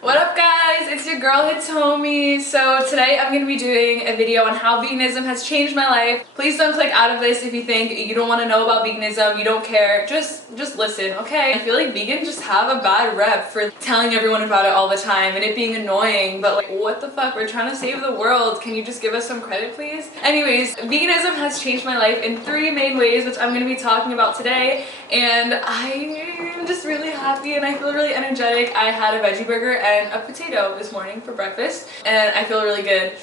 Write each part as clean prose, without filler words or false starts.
What up guys, it's your girl Hitomi. So today I'm going to be doing a video on how veganism has changed my life. Please don't click out of this if you think you don't want to know about veganism, you don't care, just listen, okay? I feel like vegans just have a bad rep for telling everyone about it all the time and it being annoying, but like what the fuck, we're trying to save the world, can you just give us some credit please? Anyways, veganism has changed my life in 3 main ways which I'm going to be talking about today, and I'm just really happy and I feel really energetic. I had a veggie burger and a potato this morning for breakfast and I feel really good.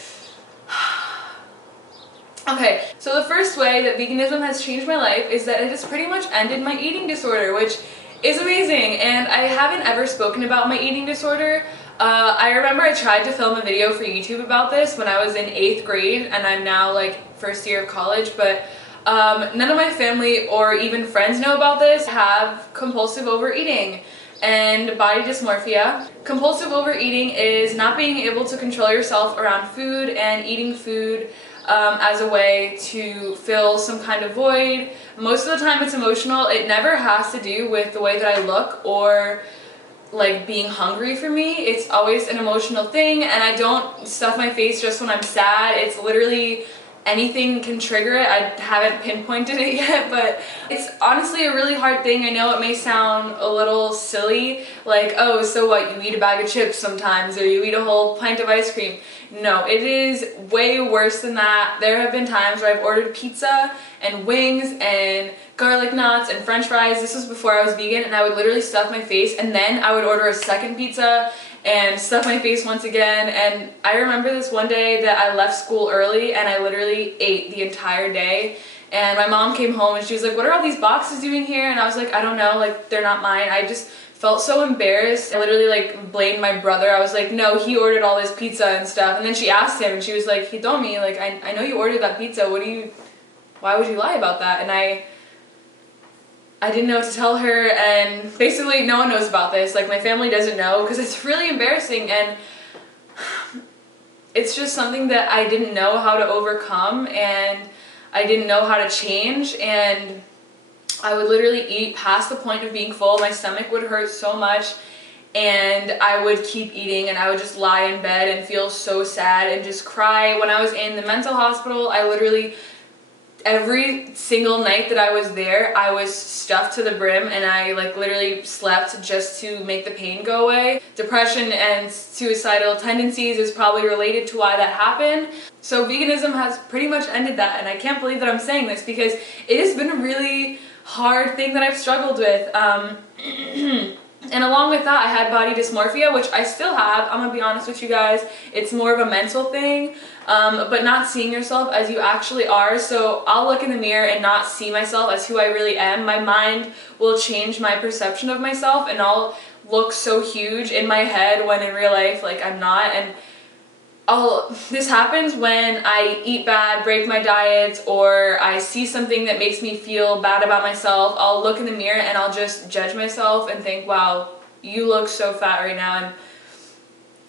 Okay, so the first way that veganism has changed my life is that it has pretty much ended my eating disorder, which is amazing, and I haven't ever spoken about my eating disorder. I remember I tried to film a video for YouTube about this when I was in 8th grade and I'm now like first year of college, but none of my family or even friends know about this. I have compulsive overeating and body dysmorphia. Compulsive overeating is not being able to control yourself around food and eating food as a way to fill some kind of void. Most of the time it's emotional. It never has to do with the way that I look or like being hungry for me. It's always an emotional thing, and I don't stuff my face just when I'm sad. It's literally anything can trigger it. I haven't pinpointed it yet, but it's honestly a really hard thing. I know it may sound a little silly, like, oh, so what, you eat a bag of chips sometimes, or you eat a whole pint of ice cream. No, it is way worse than that. There have been times where I've ordered pizza and wings and garlic knots and french fries. This was before I was vegan, and I would literally stuff my face, and then I would order a second pizza and stuff my face once again. And I remember this one day that I left school early and I literally ate the entire day, and my mom came home and she was like, what are all these boxes doing here? And I was like, I don't know, like they're not mine. I just felt so embarrassed. I literally like blamed my brother. I was like, no, he ordered all this pizza and stuff. And then she asked him and she was like, he told me, like, I know you ordered that pizza, why would you lie about that? And I didn't know what to tell her, and basically no one knows about this. Like my family doesn't know because it's really embarrassing, and it's just something that I didn't know how to overcome and I didn't know how to change, and I would literally eat past the point of being full. My stomach would hurt so much and I would keep eating, and I would just lie in bed and feel so sad and just cry. When I was in the mental hospital, I literally every single night that I was there, I was stuffed to the brim and I like literally slept just to make the pain go away. Depression and suicidal tendencies is probably related to why that happened. So veganism has pretty much ended that, and I can't believe that I'm saying this because it has been a really hard thing that I've struggled with. And along with that, I had body dysmorphia, which I still have. I'm gonna be honest with you guys. It's more of a mental thing, but not seeing yourself as you actually are. So I'll look in the mirror and not see myself as who I really am. My mind will change my perception of myself, and I'll look so huge in my head when in real life, like, I'm not. And this happens when I eat bad, break my diet, or I see something that makes me feel bad about myself. I'll look in the mirror and I'll just judge myself and think, wow, you look so fat right now.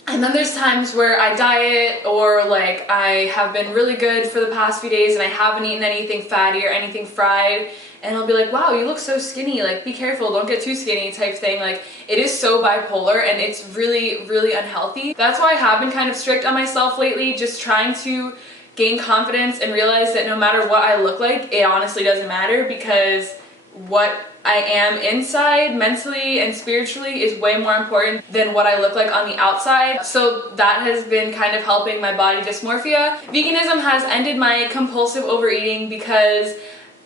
And then there's times where I diet, or like I have been really good for the past few days and I haven't eaten anything fatty or anything fried, and I'll be like, wow, you look so skinny, like be careful, don't get too skinny type thing. Like it is so bipolar and it's really, really unhealthy. That's why I have been kind of strict on myself lately, just trying to gain confidence and realize that no matter what I look like, it honestly doesn't matter, because what I am inside, mentally and spiritually, is way more important than what I look like on the outside. So that has been kind of helping my body dysmorphia. Veganism has ended my compulsive overeating because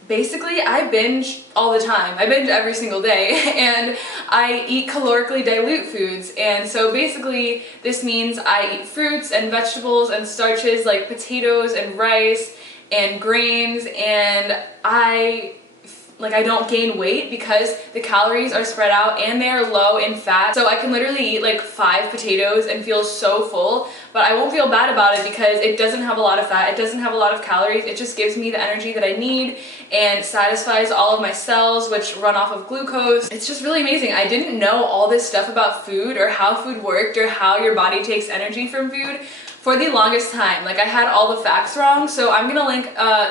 basically I binge all the time. I binge every single day and I eat calorically dilute foods. And so basically this means I eat fruits and vegetables and starches like potatoes and rice and grains, and I don't gain weight because the calories are spread out and they are low in fat. So I can literally eat like 5 potatoes and feel so full, but I won't feel bad about it because it doesn't have a lot of fat, it doesn't have a lot of calories, it just gives me the energy that I need and satisfies all of my cells, which run off of glucose. It's just really amazing. I didn't know all this stuff about food or how food worked or how your body takes energy from food for the longest time. Like I had all the facts wrong, so I'm gonna link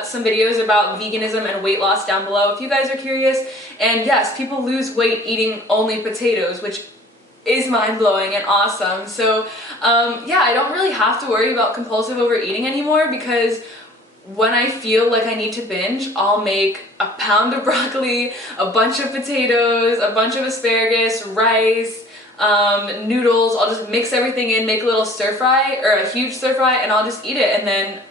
some videos about veganism and weight loss down below if you guys are curious. And yes, people lose weight eating only potatoes, which is mind-blowing and awesome. So yeah, I don't really have to worry about compulsive overeating anymore, because when I feel like I need to binge, I'll make a pound of broccoli, a bunch of potatoes, a bunch of asparagus, rice, noodles. I'll just mix everything in, make a little stir fry, or a huge stir fry, and I'll just eat it, and then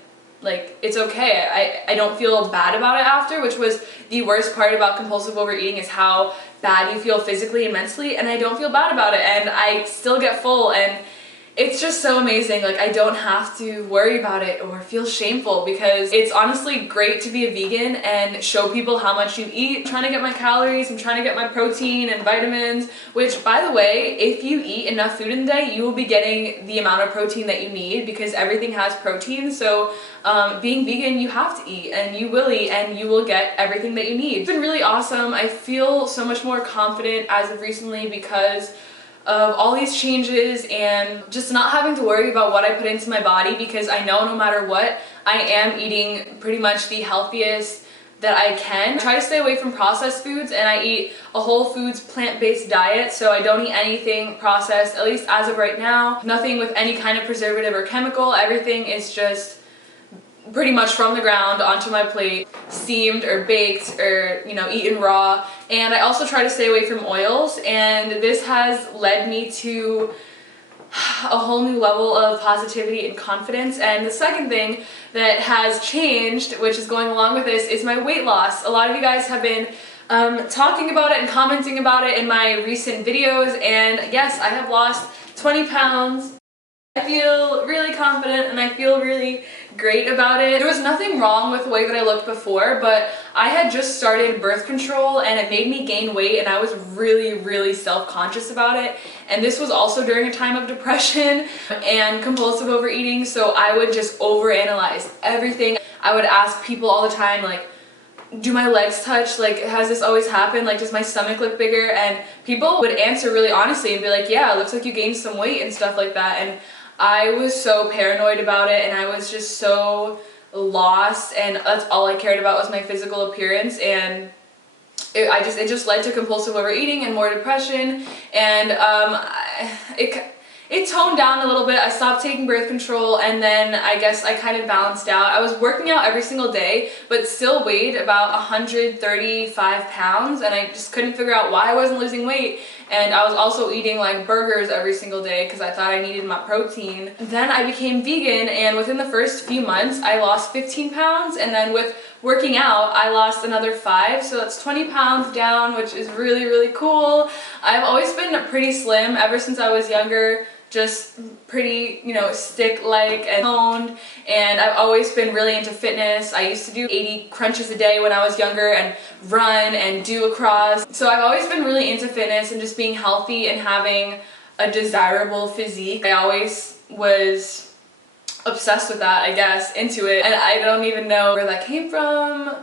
like it's okay. I don't feel bad about it after, which was the worst part about compulsive overeating, is how bad you feel physically and mentally, and I don't feel bad about it, and I still get full, and it's just so amazing. Like, I don't have to worry about it or feel shameful, because it's honestly great to be a vegan and show people how much you eat. I'm trying to get my calories, I'm trying to get my protein and vitamins, which, by the way, if you eat enough food in the day, you will be getting the amount of protein that you need, because everything has protein. So being vegan, you have to eat, and you will eat, and you will get everything that you need. It's been really awesome. I feel so much more confident as of recently because of all these changes, and just not having to worry about what I put into my body, because I know no matter what, I am eating pretty much the healthiest that I can. I try to stay away from processed foods, and I eat a whole foods plant-based diet, so I don't eat anything processed, at least as of right now. Nothing with any kind of preservative or chemical. Everything is just pretty much from the ground onto my plate, steamed or baked or, you know, eaten raw. And I also try to stay away from oils, and this has led me to a whole new level of positivity and confidence. And the second thing that has changed, which is going along with this, is my weight loss. A lot of you guys have been talking about it and commenting about it in my recent videos, and yes, I have lost 20 pounds. I feel really confident and I feel really great about it. There was nothing wrong with the way that I looked before, but I had just started birth control and it made me gain weight, and I was really self-conscious about it. And this was also during a time of depression and compulsive overeating, so I would just overanalyze everything. I would ask people all the time, like, do my legs touch? Like, has this always happened? Like, does my stomach look bigger? And people would answer really honestly and be like, yeah, it looks like you gained some weight and stuff like that. And I was so paranoid about it, and I was just so lost, and that's all I cared about was my physical appearance, and it just led to compulsive overeating and more depression, and it toned down a little bit. I stopped taking birth control, and then I guess I kind of balanced out. I was working out every single day, but still weighed about 135 pounds, and I just couldn't figure out why I wasn't losing weight. And I was also eating like burgers every single day because I thought I needed my protein. Then I became vegan, and within the first few months I lost 15 pounds, and then with working out I lost another 5, so that's 20 pounds down, which is really cool. I've always been pretty slim ever since I was younger, just pretty, you know, stick-like and toned, and I've always been really into fitness. I used to do 80 crunches a day when I was younger and run and do a cross. So I've always been really into fitness and just being healthy and having a desirable physique. I always was obsessed with that, I guess, into it, and I don't even know where that came from.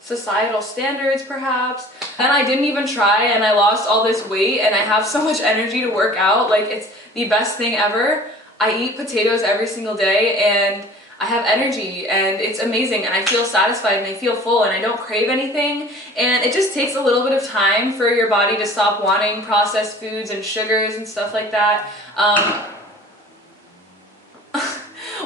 Societal standards, perhaps. Then I didn't even try, and I lost all this weight, and I have so much energy to work out. Like, it's the best thing ever. I eat potatoes every single day, and I have energy, and it's amazing, and I feel satisfied, and I feel full, and I don't crave anything. And it just takes a little bit of time for your body to stop wanting processed foods and sugars and stuff like that.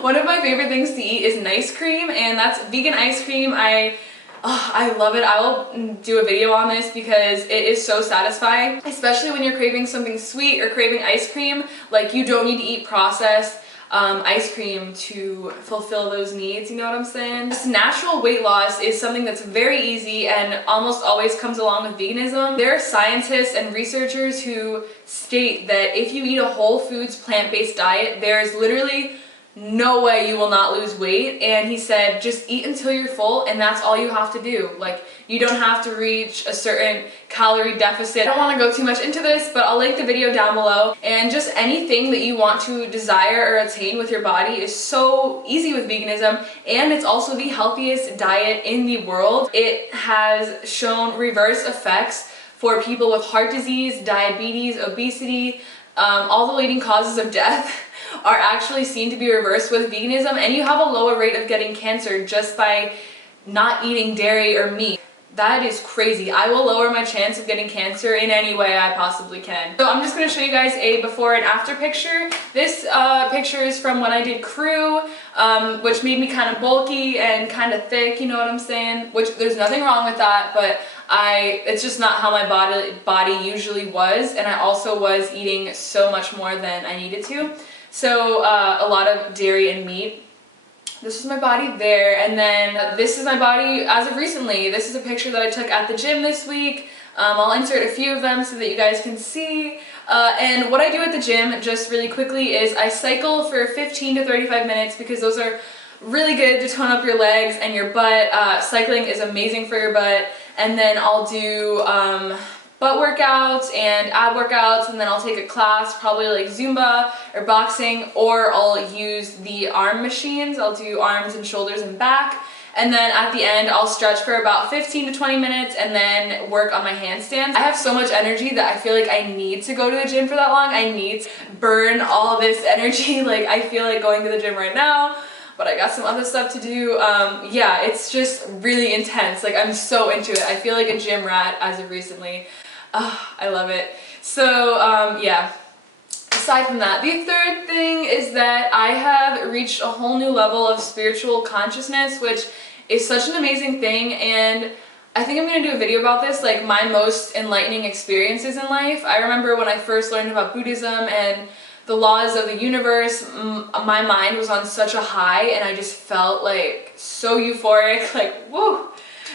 One of my favorite things to eat is ice cream, and that's vegan ice cream. I love it. I will do a video on this because it is so satisfying, especially when you're craving something sweet or craving ice cream. Like, you don't need to eat processed ice cream to fulfill those needs, you know what I'm saying? This natural weight loss is something that's very easy and almost always comes along with veganism. There are scientists and researchers who state that if you eat a whole foods plant-based diet, there is literally no way you will not lose weight. And he said, just eat until you're full, and that's all you have to do. Like, you don't have to reach a certain calorie deficit. I don't want to go too much into this, but I'll link the video down below. And just anything that you want to desire or attain with your body is so easy with veganism, and it's also the healthiest diet in the world. It has shown reverse effects for people with heart disease, diabetes, obesity. All the leading causes of death are actually seen to be reversed with veganism, and you have a lower rate of getting cancer just by not eating dairy or meat. That is crazy. I will lower my chance of getting cancer in any way I possibly can. So I'm just gonna show you guys a before and after picture. This picture is from when I did crew, which made me kind of bulky and kind of thick, you know what I'm saying? Which there's nothing wrong with that, but it's just not how my body usually was, and I also was eating so much more than I needed to. So a lot of dairy and meat. This is my body there, and then this is my body as of recently. This is a picture that I took at the gym this week. I'll insert a few of them so that you guys can see. And what I do at the gym, just really quickly, is I cycle for 15 to 35 minutes because those are really good to tone up your legs and your butt. Cycling is amazing for your butt. And then I'll do butt workouts and ab workouts, and then I'll take a class, probably like Zumba or boxing, or I'll use the arm machines. I'll do arms and shoulders and back, and then at the end I'll stretch for about 15 to 20 minutes and then work on my handstands. I have so much energy that I feel like I need to go to the gym for that long. I need to burn all this energy. Like, I feel like going to the gym right now, but I got some other stuff to do. Yeah, it's just really intense. Like, I'm so into it. I feel like a gym rat as of recently. I love it. So yeah, aside from that, the third thing is that I have reached a whole new level of spiritual consciousness, which is such an amazing thing, and I think I'm going to do a video about this, like my most enlightening experiences in life. I remember when I first learned about Buddhism and the laws of the universe, my mind was on such a high, and I just felt like so euphoric, like woo!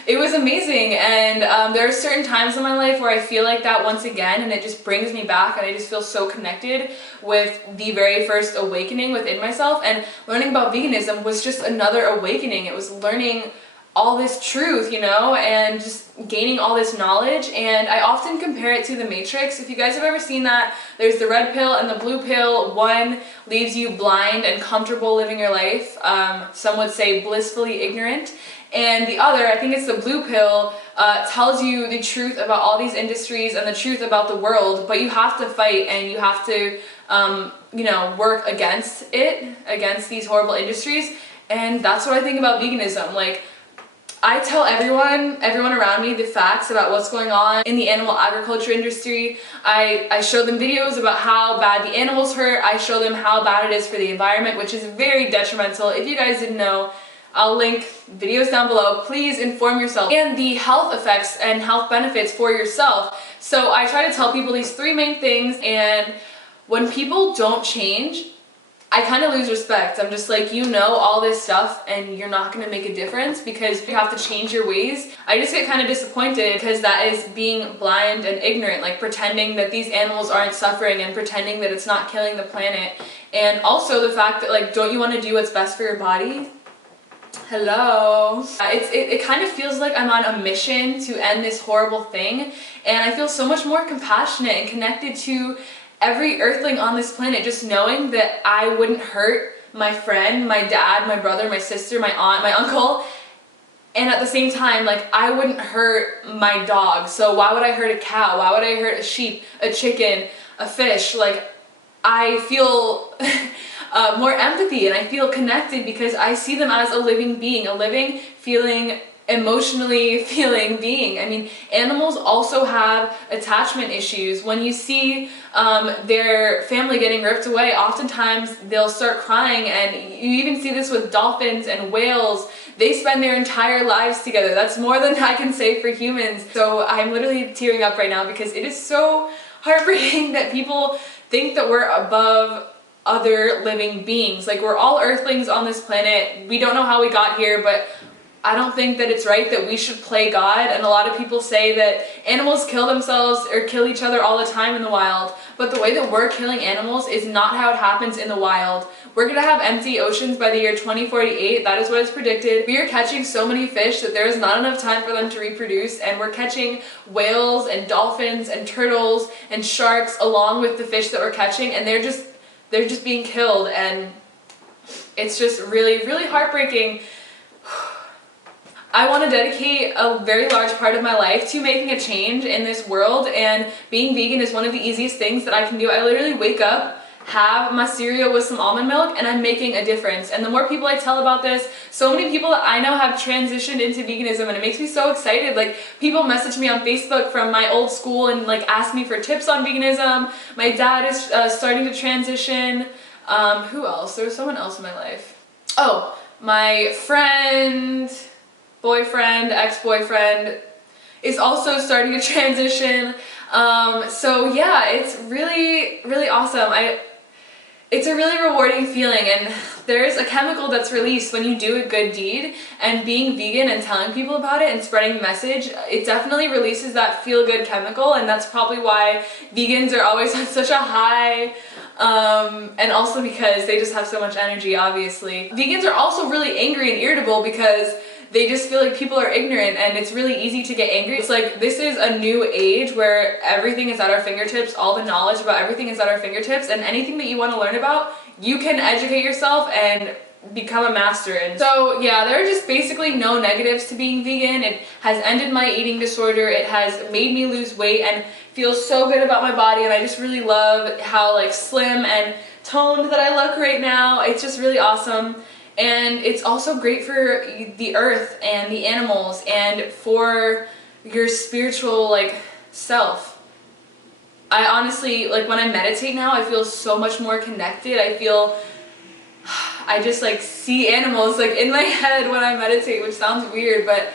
It was amazing, and there are certain times in my life where I feel like that once again, and it just brings me back, and I just feel so connected with the very first awakening within myself. And learning about veganism was just another awakening. It was learning all this truth, you know, and just gaining all this knowledge. And I often compare it to the Matrix. If you guys have ever seen that, there's the red pill and the blue pill. One leaves you blind and comfortable living your life. Some would say blissfully ignorant. And the other, I think it's the blue pill, tells you the truth about all these industries and the truth about the world, but you have to fight and you have to, you know, work against it, against these horrible industries. And that's what I think about veganism. Like, I tell everyone around me the facts about what's going on in the animal agriculture industry. I show them videos about how bad the animals hurt. I show them how bad it is for the environment, which is very detrimental. If you guys didn't know, I'll link videos down below. Please inform yourself and the health effects and health benefits for yourself. So I try to tell people these three main things, and when people don't change, I kind of lose respect. I'm just like, you know all this stuff and you're not going to make a difference because you have to change your ways. I just get kind of disappointed because that is being blind and ignorant, like pretending that these animals aren't suffering and pretending that it's not killing the planet. And also the fact that, like, don't you want to do what's best for your body? Hello. It kind of feels like I'm on a mission to end this horrible thing, and I feel so much more compassionate and connected to every earthling on this planet, just knowing that I wouldn't hurt my friend, my dad, my brother, my sister, my aunt, my uncle, and at the same time, like, I wouldn't hurt my dog. So why would I hurt a cow? Why would I hurt a sheep, a chicken, a fish? Like, I feel more empathy and I feel connected because I see them as a living being, a living, feeling, emotionally feeling being. I mean, animals also have attachment issues. When you see their family getting ripped away, oftentimes they'll start crying, and you even see this with dolphins and whales. They spend their entire lives together. That's more than I can say for humans. So I'm literally tearing up right now because it is so heartbreaking that people think that we're above other living beings. Like, we're all earthlings on this planet. We don't know how we got here, but I don't think that it's right that we should play God. And a lot of people say that animals kill themselves or kill each other all the time in the wild, but the way that we're killing animals is not how it happens in the wild. We're gonna have empty oceans by the year 2048. That is what is predicted. We are catching so many fish that there is not enough time for them to reproduce, and we're catching whales and dolphins and turtles and sharks along with the fish that we're catching, and they're just being killed, and it's just really, really heartbreaking. I want to dedicate a very large part of my life to making a change in this world, and being vegan is one of the easiest things that I can do. I literally wake up have my cereal with some almond milk, and I'm making a difference. And the more people I tell about this, so many people that I know have transitioned into veganism, and it makes me so excited. Like, people message me on Facebook from my old school and like ask me for tips on veganism. My dad is starting to transition. Who else? There was someone else in my life. Oh, my friend, boyfriend, ex-boyfriend is also starting to transition. So yeah, it's really, really awesome. It's a really rewarding feeling, and there's a chemical that's released when you do a good deed, and being vegan and telling people about it and spreading the message, it definitely releases that feel-good chemical, and that's probably why vegans are always on such a high, and also because they just have so much energy, obviously. Vegans are also really angry and irritable because they just feel like people are ignorant, and it's really easy to get angry. It's like, this is a new age where everything is at our fingertips, all the knowledge about everything is at our fingertips, and anything that you want to learn about, you can educate yourself and become a master. And so yeah, there are just basically no negatives to being vegan. It has ended my eating disorder, it has made me lose weight and feel so good about my body, and I just really love how like slim and toned that I look right now. It's just really awesome. And it's also great for the earth and the animals and for your spiritual like self. I honestly, like, when I meditate now, I feel so much more connected. I just like see animals like in my head when I meditate, which sounds weird, but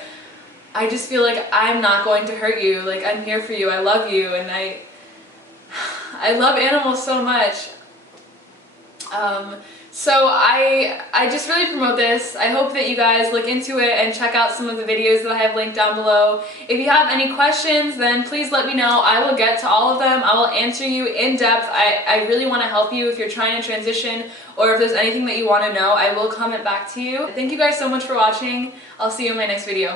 I just feel like I'm not going to hurt you. Like, I'm here for you, I love you, and I love animals so much. So I just really promote this. I hope that you guys look into it and check out some of the videos that I have linked down below. If you have any questions, then please let me know. I will get to all of them. I will answer you in depth. I really want to help you if you're trying to transition, or if there's anything that you want to know, I will comment back to you. Thank you guys so much for watching. I'll see you in my next video.